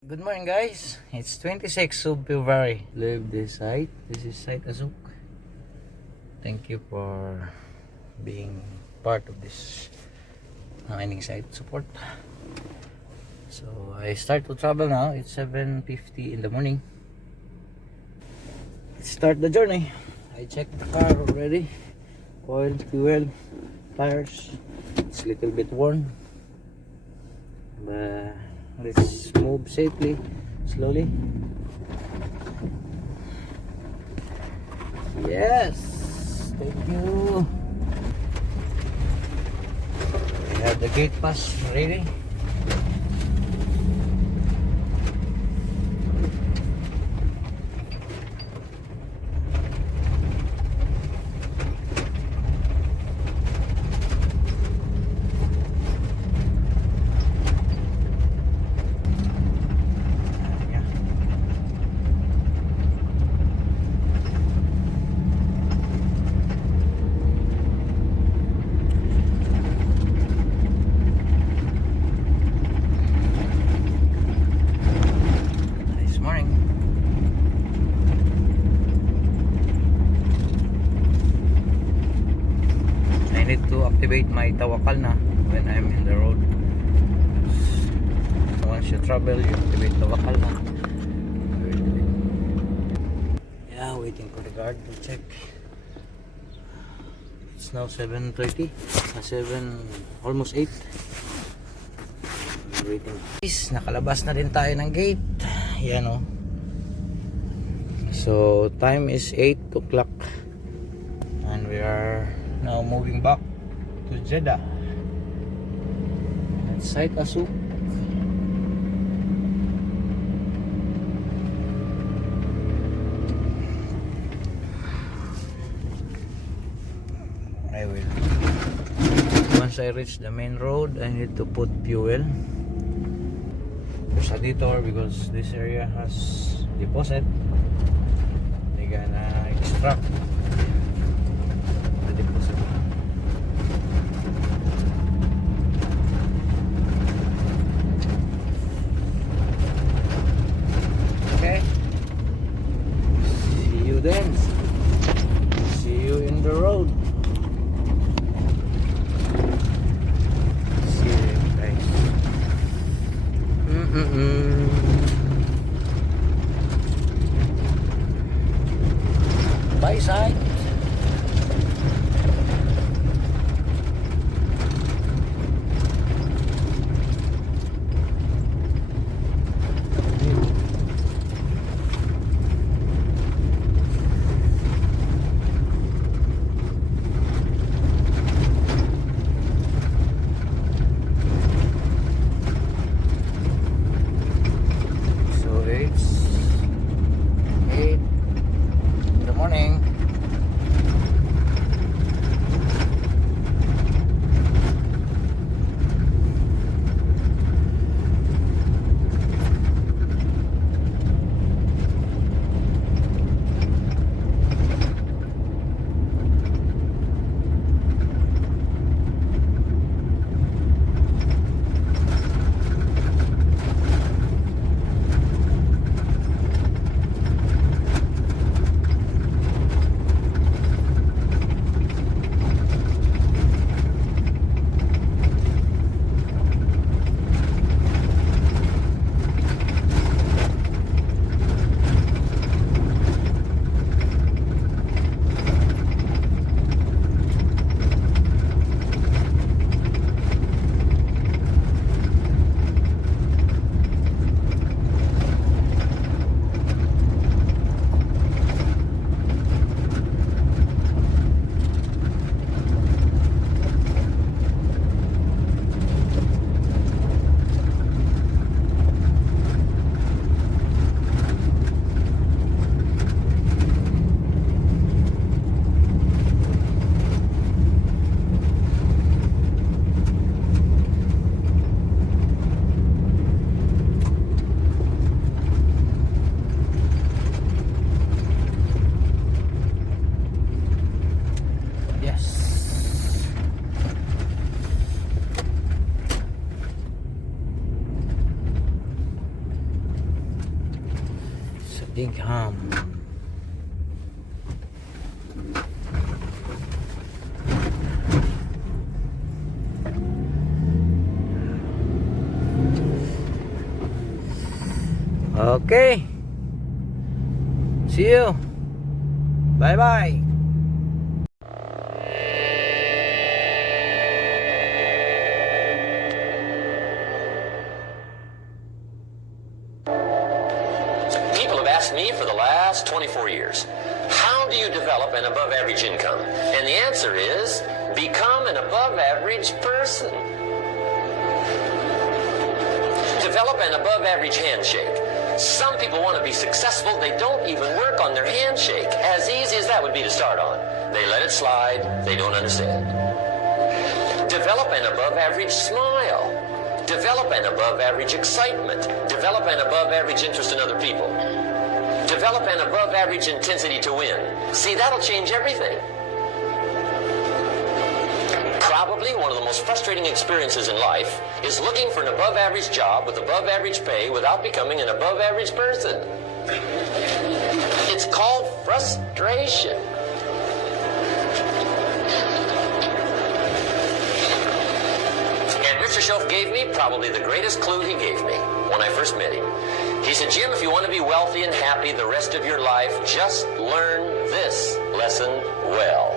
Good morning guys, it's 26th of February. Leave this site. This is site Azuk. Thank you for being part of this mining site support. So I start to travel now. It's 7:50 in the morning. Let's start the journey. I checked the car already. Oil, fuel, tires. It's a little bit worn, but let's move safely, slowly. Yes, thank you. We have the gate pass ready. Need to activate my tawakal na when I'm in the road. So once you travel, you activate tawakal na. Yeah, waiting for the guard to check. It's now 7:30, 7, almost 8. Waiting. Nakalabas na din tayo ng gate. Yan o. So time is 8 o'clock and we are now moving back to Jeddah. And site Azuk. I will. Once I reach the main road, I need to put fuel. There's a detour because this area has deposit. They're gonna extract the deposit. Okay. See you then. See you in the road. See you guys. Bye side. So it's 8 in the morning. Big ham. Okay. See you. Bye bye. People have asked me for the last 24 years, how do you develop an above average income? And the answer is, become an above average person. Develop an above average handshake. Some people want to be successful, they don't even work on their handshake. As easy as that would be to start on. They let it slide, they don't understand. Develop an above average smile. Develop an above average excitement. Develop an above average interest in other people. Develop an above average intensity to win. See, that'll change everything. Probably one of the most frustrating experiences in life is looking for an above average job with above average pay without becoming an above average person. It's called frustration. And Mr. Schoaf gave me probably the greatest clue he gave me when I first met him. He said, Jim, if you want to be wealthy and happy the rest of your life, just learn this lesson well.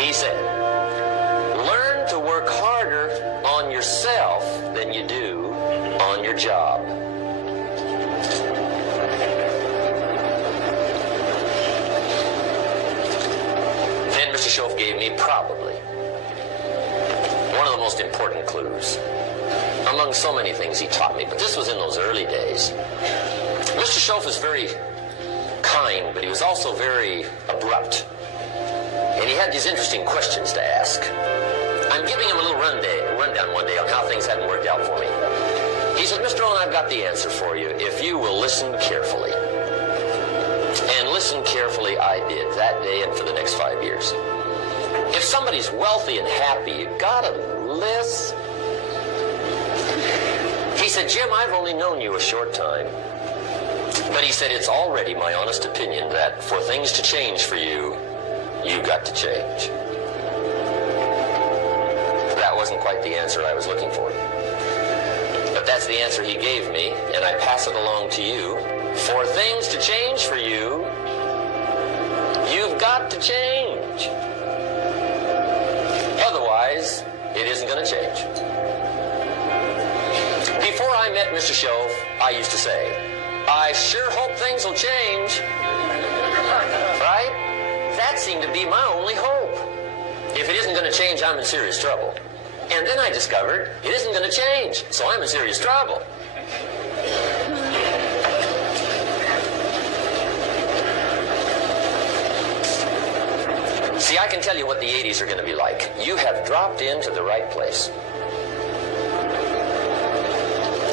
He said, learn to work harder on yourself than you do on your job. Then Mr. Schoaf gave me probably one of the most important clues among so many things he taught me, but this was in those early days. Mr. Schoaf was very kind, but he was also very abrupt. And he had these interesting questions to ask. I'm giving him a little rundown one day on how things hadn't worked out for me. He said, Mr. Rohn, I've got the answer for you if you will listen carefully. And listen carefully I did that day and for the next 5 years. If somebody's wealthy and happy, you gotta listen. He said, Jim, I've only known you a short time. But he said, it's already my honest opinion that for things to change for you, you've got to change. That wasn't quite the answer I was looking for. But that's the answer he gave me, and I pass it along to you. For things to change for you, you've got to change. Otherwise, it isn't going to change. Before I met Mr. Schoaf, I used to say, I sure hope things will change. Right? That seemed to be my only hope. If it isn't going to change, I'm in serious trouble. And then I discovered it isn't going to change, so I'm in serious trouble. See, I can tell you what the 80s are going to be like. You have dropped into the right place.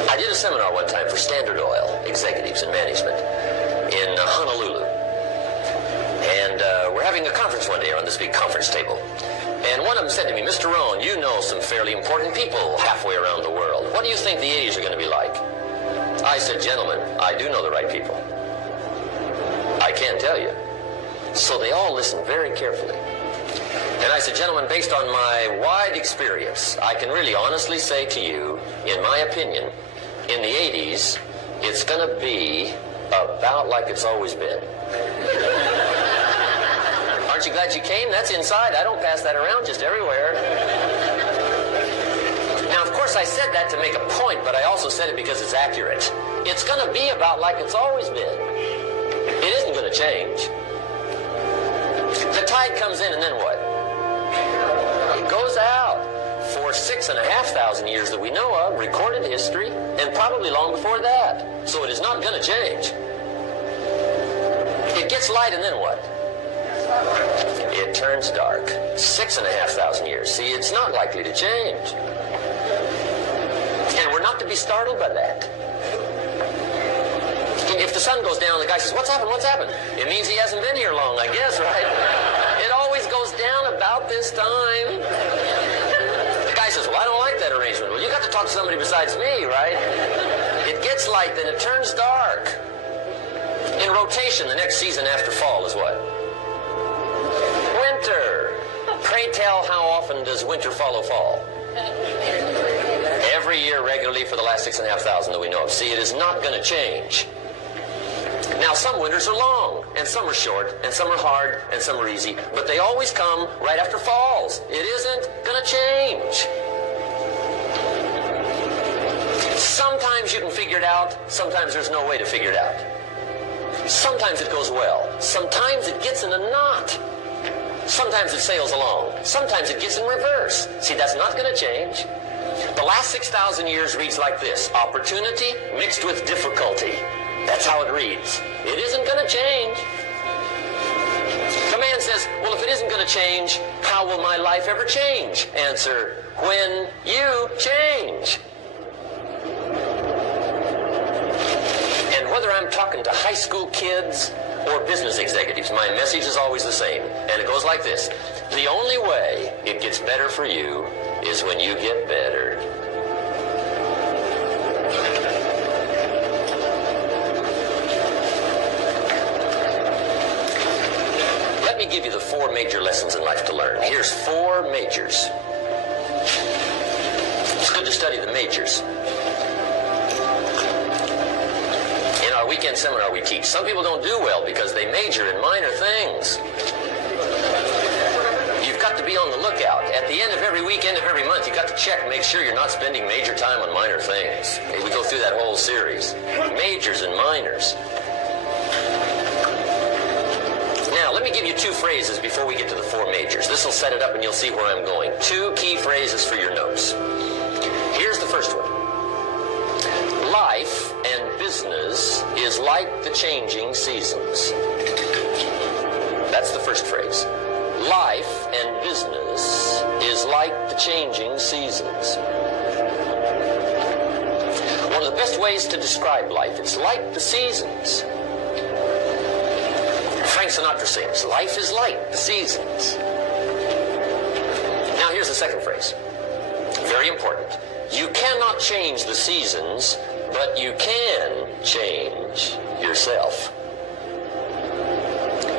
I did a seminar one time for Standard Oil executives and management in Honolulu. And we're having a conference one day on this big conference table. And one of them said to me, Mr. Rohn, you know some fairly important people halfway around the world. What do you think the 80s are going to be like? I said, gentlemen, I do know the right people. I can't tell you. So they all listened very carefully. And I said, gentlemen, based on my wide experience, I can really honestly say to you, in my opinion, in the 80s, it's going to be about like it's always been. Aren't you glad you came? That's inside. I don't pass that around just everywhere. Now, of course, I said that to make a point, but I also said it because it's accurate. It's going to be about like it's always been. It isn't going to change. The tide comes in, and then what? It goes out. For 6,500 years that we know of, recorded history, and probably long before that. So it is not going to change. It gets light, and then what? It turns dark. 6,500 years. See, it's not likely to change. And we're not to be startled by that. If the sun goes down, the guy says, what's happened, what's happened? It means he hasn't been here long, I guess, right? It always goes down about this time. The guy says, well, I don't like that arrangement. Well, you got to talk to somebody besides me, right? It gets light, then it turns dark. In rotation, the next season after fall is what? Winter. Pray tell, how often does winter follow fall? Every year regularly for the last 6,500 that we know of. See, it is not going to change. Now, some winters are long, and some are short, and some are hard, and some are easy, but they always come right after falls. It isn't going to change. Sometimes you can figure it out, sometimes there's no way to figure it out. Sometimes it goes well, sometimes it gets in a knot. Sometimes it sails along, sometimes it gets in reverse. See, that's not going to change. The last 6,000 years reads like this: opportunity mixed with difficulty. That's how it reads. It isn't going to change. The man says, well, if it isn't going to change, how will my life ever change? Answer, when you change. And whether I'm talking to high school kids or business executives, my message is always the same. And it goes like this: the only way it gets better for you is when you get better. Let me give you the 4 major lessons in life to learn. Here's 4 majors. It's good to study the majors. In our weekend seminar we teach, some people don't do well because they major in minor things. You've got to be on the lookout. At the end of every week, end of every month, you've got to check, make sure you're not spending major time on minor things. We go through that whole series. Majors and minors. Now, let me give you 2 phrases before we get to the 4 majors. This will set it up and you'll see where I'm going. 2 key phrases for your notes. Here's the first one. Life and business is like the changing seasons. That's the first phrase. Life and business is like the changing seasons. One of the best ways to describe life, it's like the seasons. Frank Sinatra sings, life is like the seasons. Now here's the second phrase. Very important. You cannot change the seasons, but you can change yourself.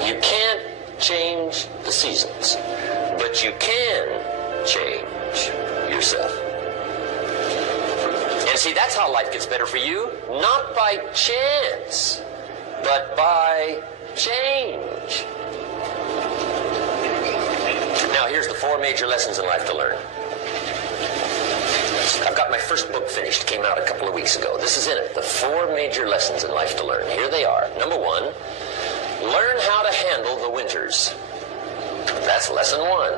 You can't change the seasons, but you can change yourself. And see, that's how life gets better for you, not by chance, but by change. Now, here's the 4 major lessons in life to learn. I've got my first book finished, came out a couple of weeks ago. This is in it, the 4 major lessons in life to learn. Here they are. Number 1, learn how to handle the winters. That's lesson 1.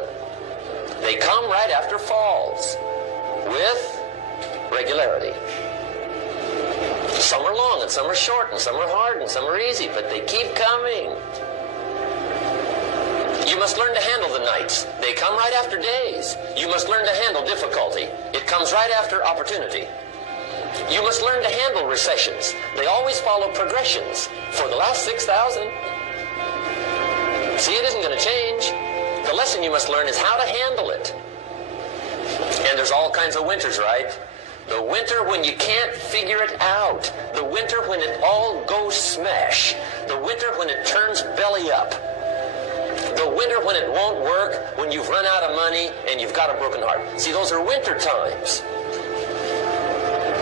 They come right after falls, with regularity. Some are long, and some are short, and some are hard, and some are easy, but they keep coming. You must learn to handle the nights. They come right after days. You must learn to handle difficulty. It comes right after opportunity. You must learn to handle recessions. They always follow progressions. For the last 6,000. See, it isn't going to change. The lesson you must learn is how to handle it. And there's all kinds of winters, right? The winter when you can't figure it out. The winter when it all goes smash. The winter when it turns belly up. The winter when it won't work, when you've run out of money and you've got a broken heart. See, those are winter times.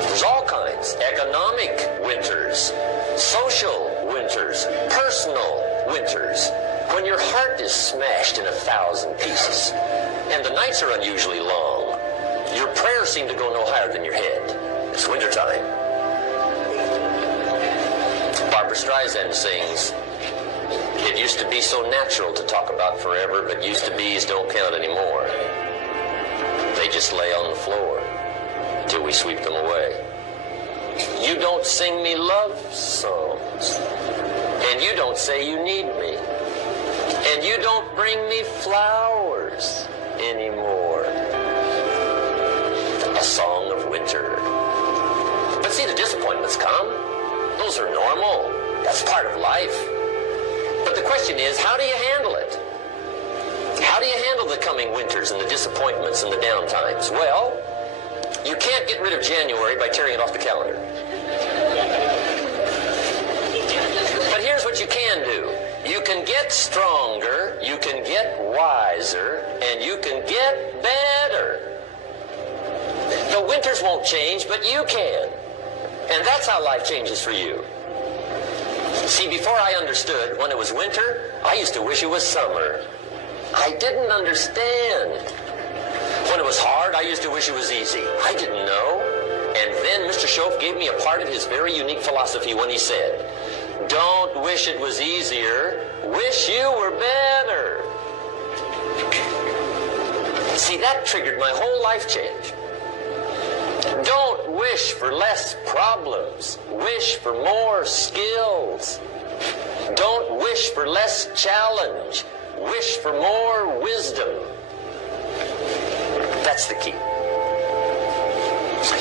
There's all kinds. Economic winters, social winters, personal winters. When your heart is smashed in 1,000 pieces and the nights are unusually long, your prayers seem to go no higher than your head. It's wintertime. Barbara Streisand sings, "It used to be so natural to talk about forever, but used to be's don't count anymore. They just lay on the floor till we sweep them away. You don't sing me love songs, and you don't say you need me, and you don't bring me flowers anymore." A song of winter. But see, the disappointments come. Those are normal. That's part of life. But the question is, how do you handle it? How do you handle the coming winters and the disappointments and the downtimes? Well, you can't get rid of January by tearing it off the calendar. you can do. You can get stronger, you can get wiser, and you can get better. The winters won't change, but you can. And that's how life changes for you. See, before I understood, when it was winter, I used to wish it was summer. I didn't understand. When it was hard, I used to wish it was easy. I didn't know. And then Mr. Schoaf gave me a part of his very unique philosophy when he said, don't wish it was easier, wish you were better. See, that triggered my whole life change. Don't wish for less problems, wish for more skills. Don't wish for less challenge, wish for more wisdom. That's the key.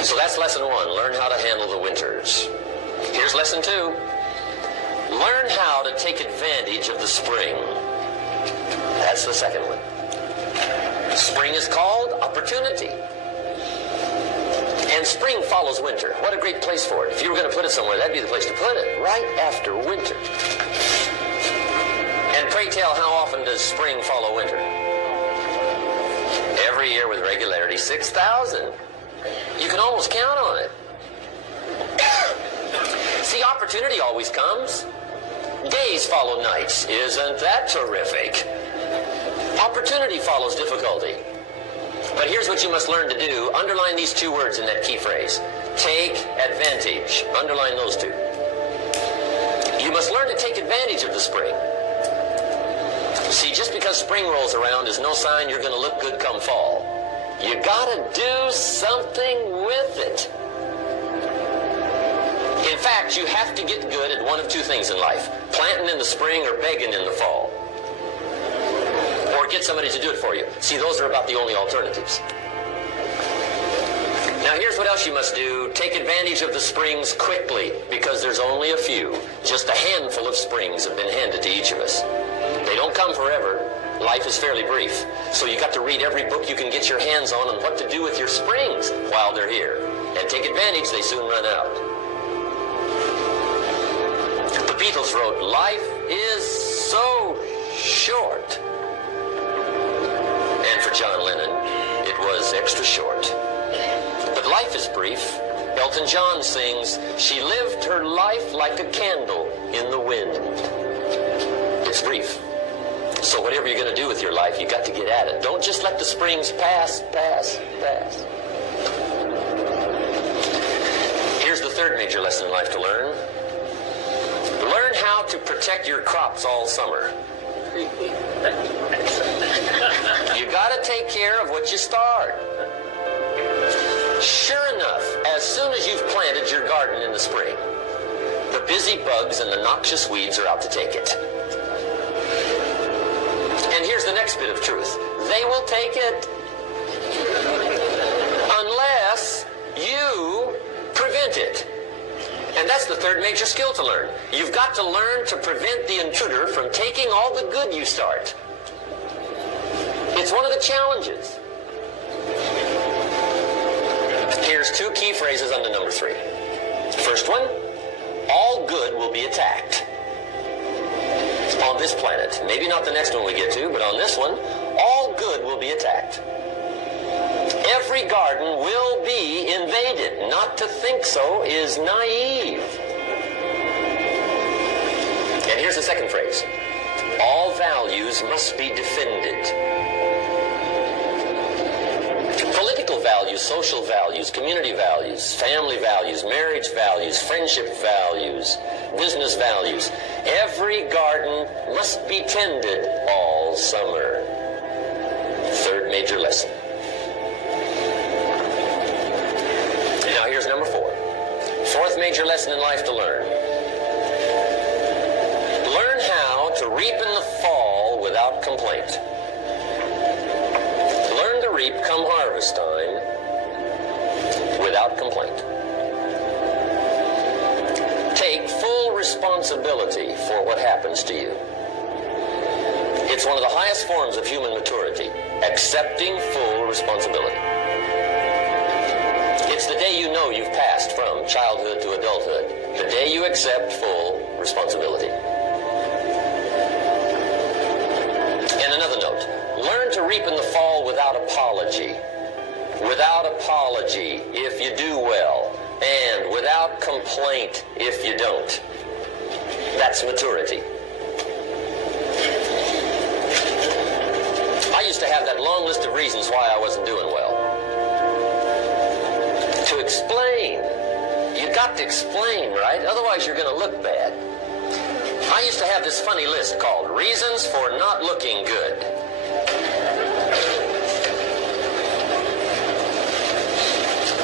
So that's lesson 1, learn how to handle the winters. Here's lesson 2, learn how to take advantage of the spring. That's the second one. Spring is called opportunity. And spring follows winter. What a great place for it. If you were going to put it somewhere, that'd be the place to put it, right after winter. And pray tell, how often does spring follow winter? Every year with regularity, 6,000. You can almost count on it. See, opportunity always comes. Days follow nights. Isn't that terrific? Opportunity follows difficulty. But here's what you must learn to do. Underline these 2 words in that key phrase. Take advantage. Underline those 2. You must learn to take advantage of the spring. See, just because spring rolls around is no sign you're going to look good come fall. You gotta do something with it. In fact, you have to get good at one of 2 things in life. Planting in the spring or begging in the fall. Or get somebody to do it for you. See, those are about the only alternatives. Now here's what else you must do. Take advantage of the springs quickly, because there's only a few. Just a handful of springs have been handed to each of us. They don't come forever. Life is fairly brief. So you got to read every book you can get your hands on what to do with your springs while they're here. And take advantage, they soon run out. The Beatles wrote, life is so short. And for John Lennon, it was extra short. But life is brief. Elton John sings, she lived her life like a candle in the wind. It's brief. So whatever you're going to do with your life, you got to get at it. Don't just let the springs pass. Here's the 3rd major lesson in life to learn. Learn how to protect your crops all summer. You got to take care of what you start. Sure enough, as soon as you've planted your garden in the spring, the busy bugs and the noxious weeds are out to take it. And here's the next bit of truth. They will take it unless you prevent it. And that's the 3rd major skill to learn. You've got to learn to prevent the intruder from taking all the good you start. It's one of the challenges. Here's 2 key phrases under number 3. First one, all good will be attacked. On this planet. Maybe not the next one we get to, but on this one, all good will be attacked. Every garden will be invaded. Not to think so is naive. And here's the second phrase. All values must be defended. Political values, social values, community values, family values, marriage values, friendship values, business values. Every garden must be tended all summer. 3rd major lesson. Now here's number 4. 4th major lesson in life to learn. Learn how to reap in the fall without complaint. Learn to reap come harvest time without complaint. Take full responsibility for what happens to you. It's one of the highest forms of human maturity, accepting full responsibility. It's the day you know you've passed from childhood to adulthood, the day you accept full responsibility. reap in the fall without apology. Without apology if you do well, and without complaint if you don't. That's maturity. I used to have that long list of reasons why I wasn't doing well. To explain. You got to explain, right? Otherwise you're going to look bad. I used to have this funny list called Reasons for Not Looking Good.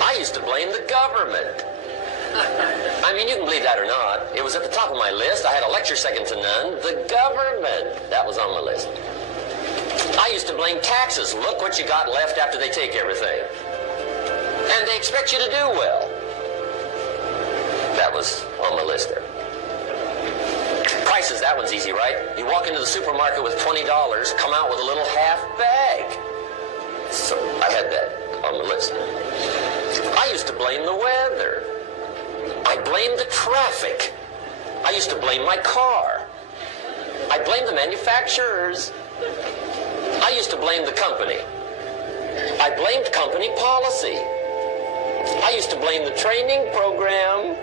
I used to blame the government. I mean, you can believe that or not. It was at the top of my list. I had a lecture second to none. The government. That was on my list. I used to blame taxes. Look what you got left after they take everything. And they expect you to do well. That was on my list there. Prices, that one's easy, right? You walk into the supermarket with $20, come out with a little half bag. So I had that on the list. I used to blame the weather. I blamed the traffic. I used to blame my car. I blamed the manufacturers. I used to blame the company. I blamed company policy. I used to blame the training program.